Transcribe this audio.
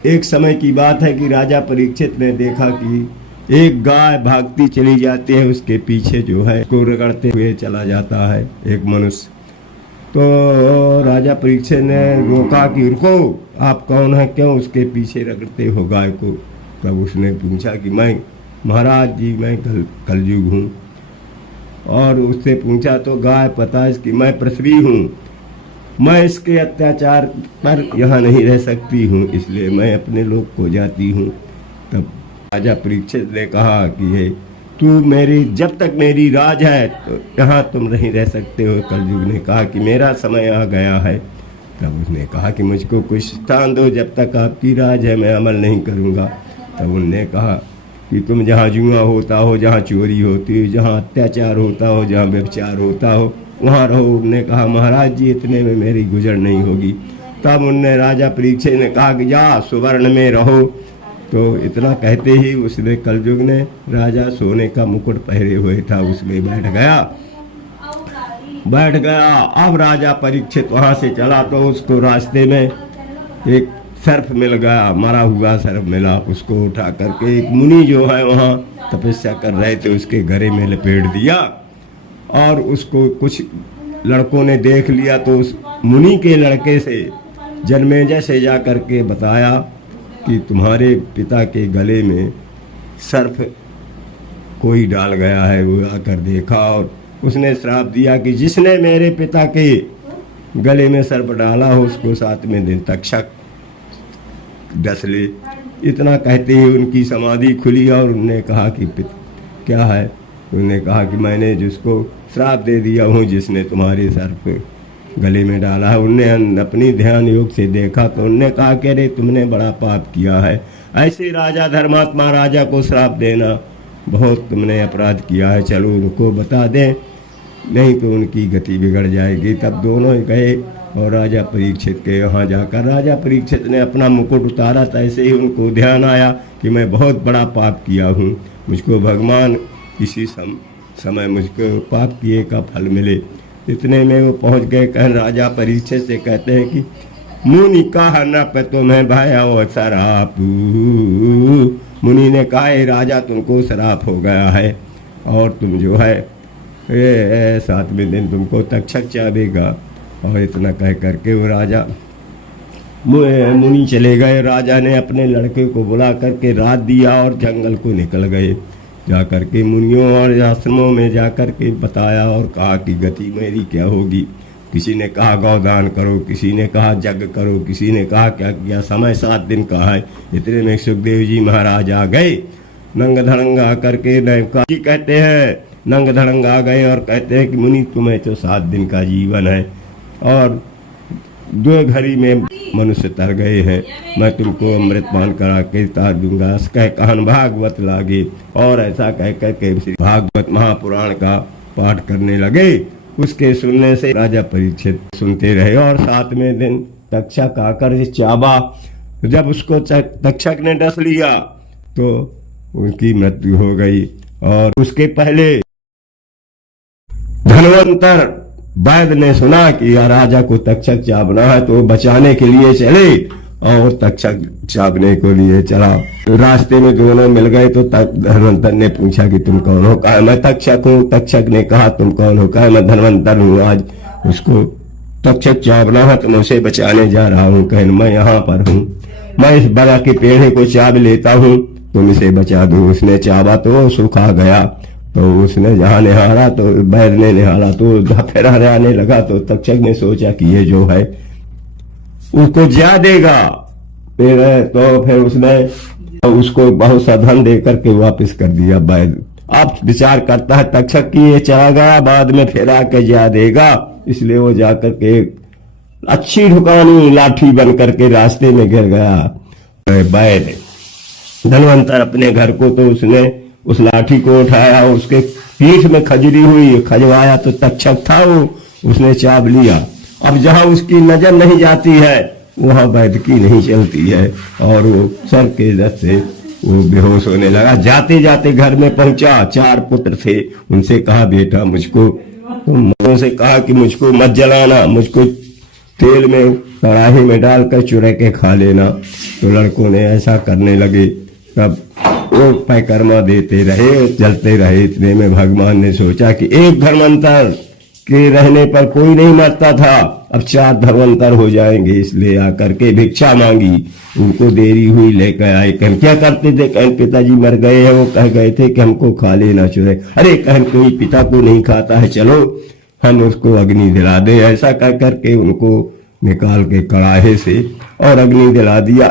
एक समय की बात है कि राजा परीक्षित ने देखा कि एक गाय भागती चली जाती है, उसके पीछे जो है उसको रगड़ते हुए चला जाता है एक मनुष्य। तो राजा परीक्षित ने रोका कि रुको, आप कौन है, क्यों उसके पीछे रगड़ते हो गाय को। तब उसने पूछा कि मैं महाराज जी मैं कलयुग हूँ। और उससे पूछा तो गाय पता है कि मैं पृथ्वी हूँ, मैं इसके अत्याचार पर यहाँ नहीं रह सकती हूँ, इसलिए मैं अपने लोक को जाती हूँ। तब राजा परीक्षित ने कहा कि हे तू मेरी, जब तक मेरी राज है तो यहाँ तुम नहीं रह सकते हो। कलयुग ने कहा कि मेरा समय आ गया है। तब उसने कहा कि मुझको कुछ स्थान दो, जब तक आपकी राज है मैं अमल नहीं करूँगा। तब उनने कहा कि तुम जहाँ जुआ होता हो, जहाँ चोरी होती हो, जहाँ अत्याचार होता हो, जहाँ व्यभिचार होता हो, वहाँ रहो। उनने कहा महाराज जी इतने में मेरी गुजर नहीं होगी। तब उनने राजा परीक्षित ने कहा कि जा सुवर्ण में रहो। तो इतना कहते ही उसने कलयुग ने राजा सोने का मुकुट पहरे हुए था उसमें बैठ गया। अब राजा परीक्षित वहाँ से चला तो उसको रास्ते में एक सर्प मिल गया, मरा हुआ सर्प मिला। उसको उठा करके एक मुनि जो है वहाँ तपस्या कर रहे थे उसके गले में लपेट दिया। और उसको कुछ लड़कों ने देख लिया तो उस मुनि के लड़के से जन्मेजय से जा करके बताया कि तुम्हारे पिता के गले में सर्प कोई डाल गया है। वो आकर देखा और उसने श्राप दिया कि जिसने मेरे पिता के गले में सर्प डाला हो उसको 7वें दिन तक्षक डस ले। इतना कहते ही उनकी समाधि खुली और उनने कहा कि क्या है। उन्होंने कहा कि मैंने जिसको श्राप दे दिया हूँ जिसने तुम्हारे सर्प गले में डाला है। उनने अपनी ध्यान योग से देखा तो उनने कहा कि अरे तुमने बड़ा पाप किया है, ऐसे राजा धर्मात्मा राजा को श्राप देना बहुत तुमने अपराध किया है, चलो उनको बता दें नहीं तो उनकी गति बिगड़ जाएगी। तब दोनों गए और राजा परीक्षित के यहाँ जाकर राजा परीक्षित ने अपना मुकुट उतारा। तैसे ही उनको ध्यान आया कि मैं बहुत बड़ा पाप किया हूँ, मुझको भगवान किसी समय मुझको पाप किए का फल मिले। इतने में वो पहुंच गए। कह राजा परीक्षित से कहते हैं कि मुनि कहा न पे तुम्हें भाया और शराप। मुनि ने कहा राजा तुमको शराप हो गया है और तुम जो है 7वें दिन तुमको तक्षक चाबेगा। और इतना कह करके वो राजा मुनि चले गए। राजा ने अपने लड़के को बुला करके रात दिया और जंगल को निकल गए। जा करके मुनियों और आश्रमों में जा करके बताया और कहा कि गति मेरी क्या होगी। किसी ने कहा गौदान करो, किसी ने कहा यज्ञ करो, किसी ने कहा क्या किया, समय 7 दिन का है। इतने में सुखदेव जी महाराज आ गए नंग धड़ंग आ करके। जी कहते हैं नंग धड़ंग आ गए और कहते हैं कि मुनि तुम्हें तो 7 दिन का जीवन है और 2 घड़ी में मनुष्य तर गए हैं, मैं तुमको अमृत पान करा के तार दूंगा। कह कहन भागवत लागे और ऐसा कह कर के भागवत महापुराण का पाठ करने लगे। उसके सुनने से राजा परीक्षित सुनते रहे और 7वें दिन तक्षक आकर चाबा। जब उसको तक्षक ने डस लिया तो उनकी मृत्यु हो गई। और उसके पहले धनवंतर वैद्य ने सुना कि राजा को तक्षक चाबना है तो बचाने के लिए चले और तक्षक चाबने को लिए चला। रास्ते में दोनों मिल गए तो धनवंतर ने पूछा कि तुम कौन हो। कहा मैं तक्षक हूँ। तक्षक ने कहा तुम कौन हो। कहा मैं धनवंतर हूँ, आज उसको तक्षक चाबना है तो मैं उसे बचाने जा रहा हूँ। कहने मैं यहाँ पर हूँ, मैं इस बड़ा के पेड़ को चाब लेता हूँ, तुम इसे बचा दो। उसने चाबा तो सूखा गया। तो उसने जहाँ निहारा तो बैर ने निहारा तो फिर हराने लगा। तो तक्षक ने सोचा कि ये जो है उसको जा देगा। तो फिर उसने उसको बहुत सा धन दे करके वापस कर दिया बैर। अब विचार करता है तक्षक की ये चला गया, बाद में फिर आके जा देगा, इसलिए वो जाकर के अच्छी ढुकानी लाठी बन करके रास्ते में गिर गया। बैर धनवंतर अपने घर को तो उसने उस लाठी को उठाया और उसके पीठ में खजरी हुई, खजवाया तो तक्षक था वो, उसने चाब लिया। अब जहां उसकी नजर नहीं जाती है वहां वैद्यकी नहीं चलती है और वो सर के दर्द से वो बेहोश होने लगा। जाते जाते घर में पहुंचा, 4 पुत्र थे। उनसे कहा बेटा मुझसे कहा कि मुझको मत जलाना, मुझको तेल में कड़ाही में डालकर चुरा के खा लेना। तो लड़कों ने ऐसा करने लगे। तब वो पैकर्मा देते रहे, चलते रहे। इतने में भगवान ने सोचा कि एक धर्मांतर के रहने पर कोई नहीं मरता था, अब 4 धर्मांतर हो जाएंगे, इसलिए आकर के भिक्षा मांगी। उनको देरी हुई, लेकर आए। कहन क्या करते थे? कहन पिताजी मर गए हैं, वो कह गए थे कि हमको खा लेना चुरे। अरे कहन कोई पिता को नहीं खाता है, चलो हम उसको अग्नि दिला दे। ऐसा कह करके उनको निकाल के कड़ाहे से और अग्नि दिला दिया।